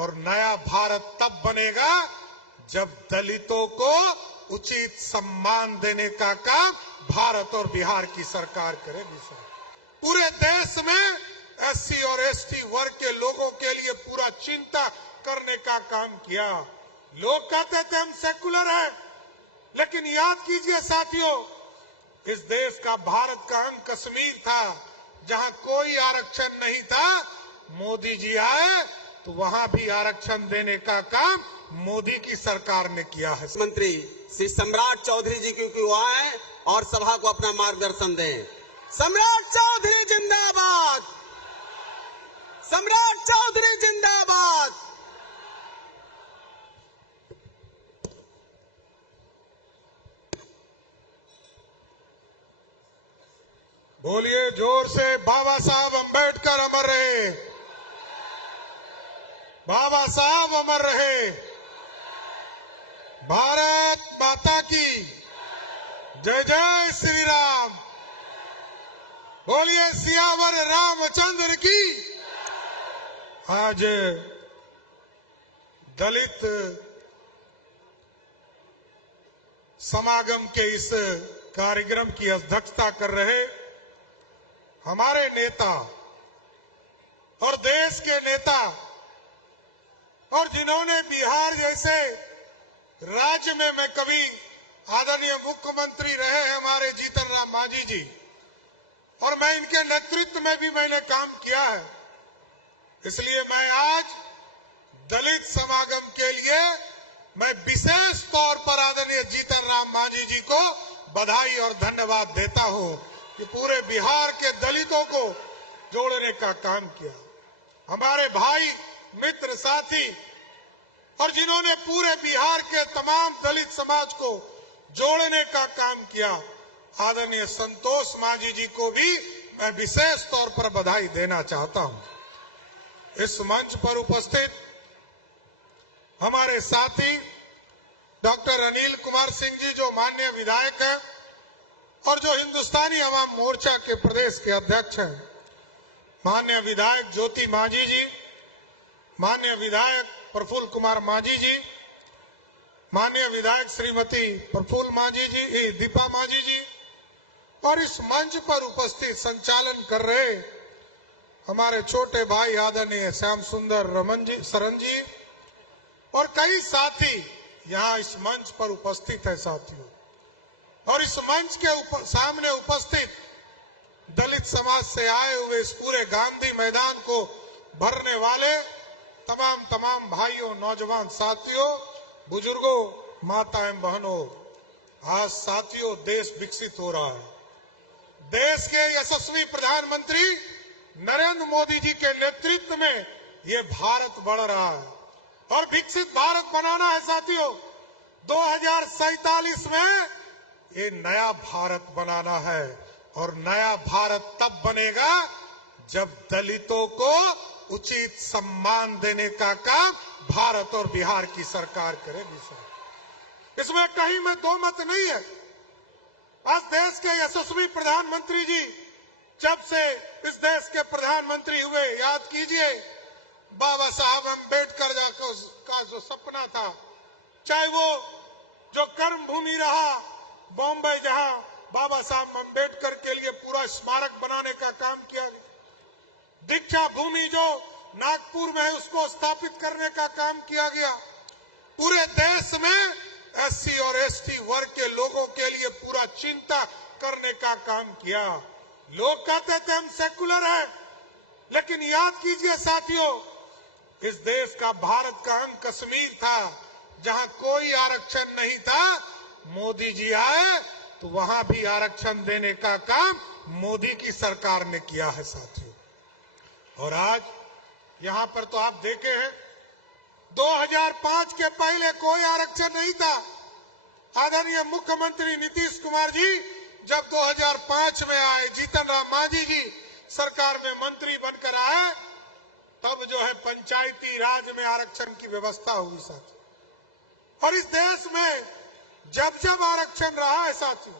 और नया भारत तब बनेगा जब दलितों को उचित सम्मान देने का काम भारत और बिहार की सरकार करेगी। पूरे देश में एससी और एसटी वर्ग के लोगों के लिए पूरा चिंता करने का काम किया। लोग कहते थे हम सेकुलर हैं, लेकिन याद कीजिए साथियों, इस देश का भारत का अंग कश्मीर था, जहां कोई आरक्षण नहीं था। मोदी जी आए तो वहां भी आरक्षण देने का काम मोदी की सरकार ने किया है। मंत्री श्री सम्राट चौधरी जी क्योंकि आए और सभा को अपना मार्गदर्शन दें। सम्राट चौधरी जिंदाबाद, सम्राट चौधरी जिंदाबाद। बोलिए जोर से, बाबा साहब अंबेडकर अमर रहे, बाबा साहब अमर रहे, भारत माता की जय जय श्री राम। बोलिए सियावर रामचंद्र की। आज दलित समागम के इस कार्यक्रम की अध्यक्षता कर रहे हमारे नेता और देश के नेता, और जिन्होंने बिहार जैसे राज्य में मैं कभी आदरणीय मुख्यमंत्री रहे हैं हमारे जीतन राम मांझी जी, और मैं इनके नेतृत्व में भी मैंने काम किया है। इसलिए मैं आज दलित समागम के लिए मैं विशेष तौर पर आदरणीय जीतन राम मांझी जी को बधाई और धन्यवाद देता हूं कि पूरे बिहार के दलितों को जोड़ने का काम किया। हमारे भाई मित्र साथी और जिन्होंने पूरे बिहार के तमाम दलित समाज को जोड़ने का काम किया, आदरणीय संतोष मांझी जी को भी मैं विशेष तौर पर बधाई देना चाहता हूं। इस मंच पर उपस्थित हमारे साथी डॉक्टर अनिल कुमार सिंह जी जो माननीय विधायक हैं और जो हिंदुस्तानी अवाम मोर्चा के प्रदेश के अध्यक्ष हैं, माननीय विधायक ज्योति मांझी जी, माननीय विधायक प्रफुल्ल कुमार मांझी जी, माननीय विधायक श्रीमती प्रफुल्ल मांझी जी, दीपा मांझी जी, और इस मंच पर उपस्थित संचालन कर रहे हमारे छोटे भाई आदरणीय श्याम सुंदर रमन जी, सरन जी, और कई साथी यहाँ इस मंच पर उपस्थित है साथियों। और इस मंच के सामने उपस्थित दलित समाज से आए हुए इस पूरे गांधी मैदान को भरने वाले तमाम भाइयों, नौजवान साथियों, बुजुर्गों, माता एवं बहनों, आज साथियों देश विकसित हो रहा है। देश के यशस्वी प्रधानमंत्री नरेंद्र मोदी जी के नेतृत्व में ये भारत बढ़ रहा है और विकसित भारत बनाना है साथियों। 2047 में ये नया भारत बनाना है और नया भारत तब बनेगा जब दलितों को उचित सम्मान देने का काम भारत और बिहार की सरकार करेगी। इसमें कहीं में दो मत नहीं है। आज देश के यशस्वी प्रधानमंत्री जी जब से इस देश के प्रधानमंत्री हुए, याद कीजिए बाबा साहब अंबेडकर का जो सपना था, चाहे वो जो कर्म भूमि रहा बॉम्बे, जहां बाबा साहब अंबेडकर के लिए पूरा स्मारक बनाने का काम किया गया, दीक्षा भूमि जो नागपुर में है उसको स्थापित करने का काम किया गया। पूरे देश में एससी और एसटी वर्ग के लोगों के लिए पूरा चिंता करने का काम किया। लोग कहते थे हम सेकुलर हैं, लेकिन याद कीजिए साथियों, इस देश का भारत का अंग कश्मीर था, जहां कोई आरक्षण नहीं था। मोदी जी आए तो वहां भी आरक्षण देने का काम मोदी की सरकार ने किया है साथियों। और आज यहां पर तो आप देखे हैं 2005 के पहले कोई आरक्षण नहीं था। आदरणीय मुख्यमंत्री नीतीश कुमार जी जब 2005 में आए, जीतन राम मांझी जी सरकार में मंत्री बनकर आए, तब जो है पंचायती राज में आरक्षण की व्यवस्था हुई साथियों। और इस देश में जब जब आरक्षण रहा है साथियों,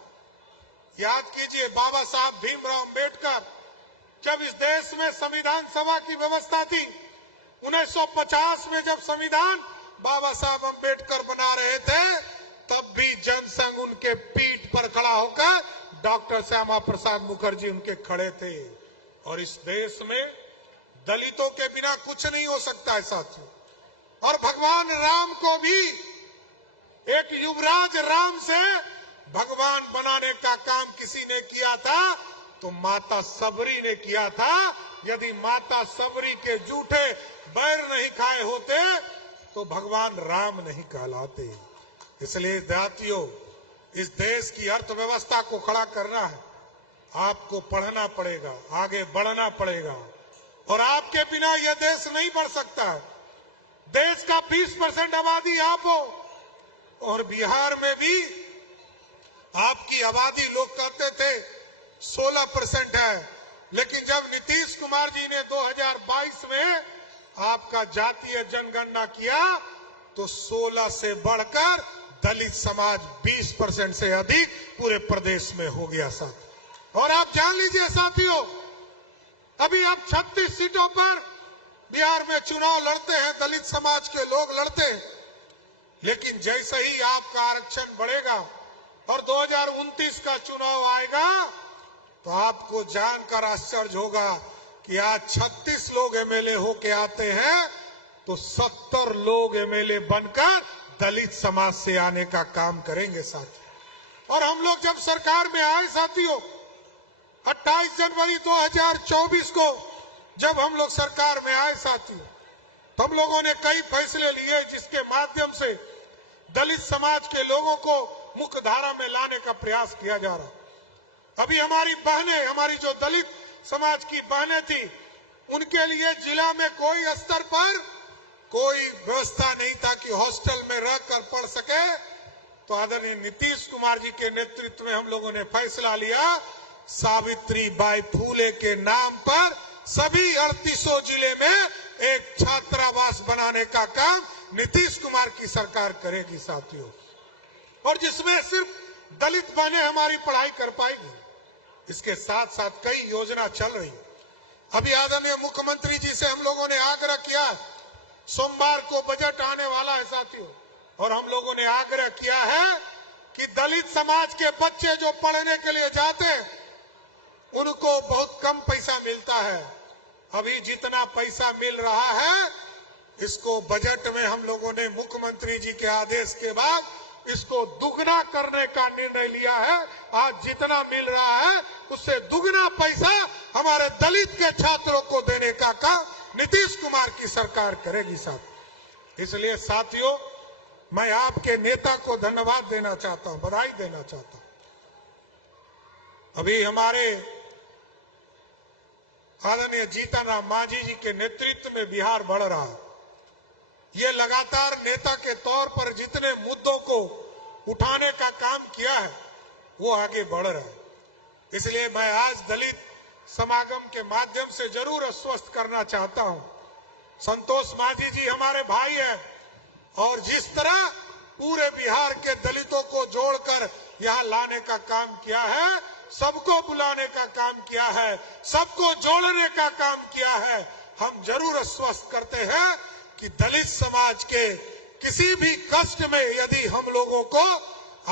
याद कीजिए बाबा साहब भीमराव अंबेडकर जब इस देश में संविधान सभा की व्यवस्था थी, 1950 में जब संविधान बाबा साहब अम्बेडकर बना रहे थे, तब भी जनसंघ उनके पीठ पर खड़ा होकर डॉक्टर श्यामा प्रसाद मुखर्जी उनके खड़े थे। और इस देश में दलितों के बिना कुछ नहीं हो सकता है साथियों। और भगवान राम को भी एक युवराज राम से भगवान बनाने का काम किसी ने किया था तो माता सबरी ने किया था। यदि माता सबरी के जूठे बैर नहीं खाए होते तो भगवान राम नहीं कहलाते। इसलिए जातियों, इस देश की अर्थव्यवस्था को खड़ा करना है, आपको पढ़ना पड़ेगा, आगे बढ़ना पड़ेगा। और आपके बिना यह देश नहीं बढ़ सकता। देश का 20% आबादी आप हो और बिहार में भी आपकी आबादी लोग कहते थे 16% है, लेकिन जब नीतीश कुमार जी ने 2022 में आपका जातीय जनगणना किया तो 16 से बढ़कर दलित समाज 20% से अधिक पूरे प्रदेश में हो गया साथ। और आप जान लीजिए साथियों, अभी आप 36 सीटों पर बिहार में चुनाव लड़ते हैं, दलित समाज के लोग लड़ते हैं, लेकिन जैसे ही आपका आरक्षण बढ़ेगा और 2029 का चुनाव आएगा तो आपको जानकर आश्चर्य होगा कि आज 36 लोग एमएलए होके आते हैं तो 70 लोग एमएलए बनकर दलित समाज से आने का काम करेंगे साथियों। और हम लोग जब सरकार में आए साथियों, 28 जनवरी 2024 को जब हम लोग सरकार में आए साथियों, तो हम लोगों ने कई फैसले लिए जिसके माध्यम से दलित समाज के लोगों को मुख्य धारा में लाने का प्रयास किया जा रहा। अभी हमारी बहनें, हमारी जो दलित समाज की बहनें थी, उनके लिए जिला में कोई स्तर पर कोई व्यवस्था नहीं था कि हॉस्टल में रहकर पढ़ सके। तो आदरणीय नीतीश कुमार जी के नेतृत्व में हम लोगों ने फैसला लिया, सावित्री बाई फूले के नाम पर सभी 3800 जिले में एक छात्रावास बनाने का काम नीतीश कुमार की सरकार करेगी साथियों। और जिसमें सिर्फ दलित बहनें हमारी पढ़ाई कर पाएंगी। इसके साथ साथ कई योजना चल रही। अभी आदरणीय मुख्यमंत्री जी से हम लोगों ने आग्रह किया, सोमवार को बजट आने वाला है साथियों, और हम लोगों ने आग्रह किया है कि दलित समाज के बच्चे जो पढ़ने के लिए जाते हैं उनको बहुत कम पैसा मिलता है। अभी जितना पैसा मिल रहा है इसको बजट में हम लोगों ने मुख्यमंत्री जी के आदेश के बाद इसको दुगना करने का निर्णय लिया है। आज जितना मिल रहा है उससे दुगना पैसा हमारे दलित के छात्रों को देने का काम नीतीश कुमार की सरकार करेगी साथ। इसलिए साथियों, मैं आपके नेता को धन्यवाद देना चाहता हूं, बधाई देना चाहता हूं। अभी हमारे आदरणीय जीतन राम मांझी जी के नेतृत्व में बिहार बढ़ रहा है। ये लगातार नेता के तौर पर जितने मुद्दों को उठाने का काम किया है वो आगे बढ़ रहा है। इसलिए मैं आज दलित समागम के माध्यम से जरूर आश्वस्त करना चाहता हूं, संतोष मांझी जी हमारे भाई हैं और जिस तरह पूरे बिहार के दलितों को जोड़कर यहां लाने का काम किया है, सबको बुलाने का काम किया है, सबको जोड़ने का काम किया है, हम जरूर आश्वस्त करते हैं कि दलित समाज के किसी भी कष्ट में यदि हम लोगों को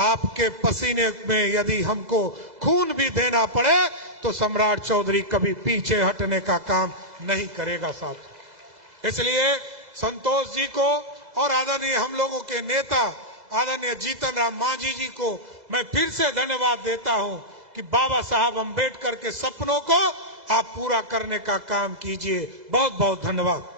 आपके पसीने में यदि हमको खून भी देना पड़े तो सम्राट चौधरी कभी पीछे हटने का काम नहीं करेगा साथ। इसलिए संतोष जी को और आदरणीय हम लोगों के नेता आदरणीय जीतन राम मांझी जी को मैं फिर से धन्यवाद देता हूं कि बाबा साहब अम्बेडकर के सपनों को आप पूरा करने का काम कीजिए। बहुत बहुत धन्यवाद।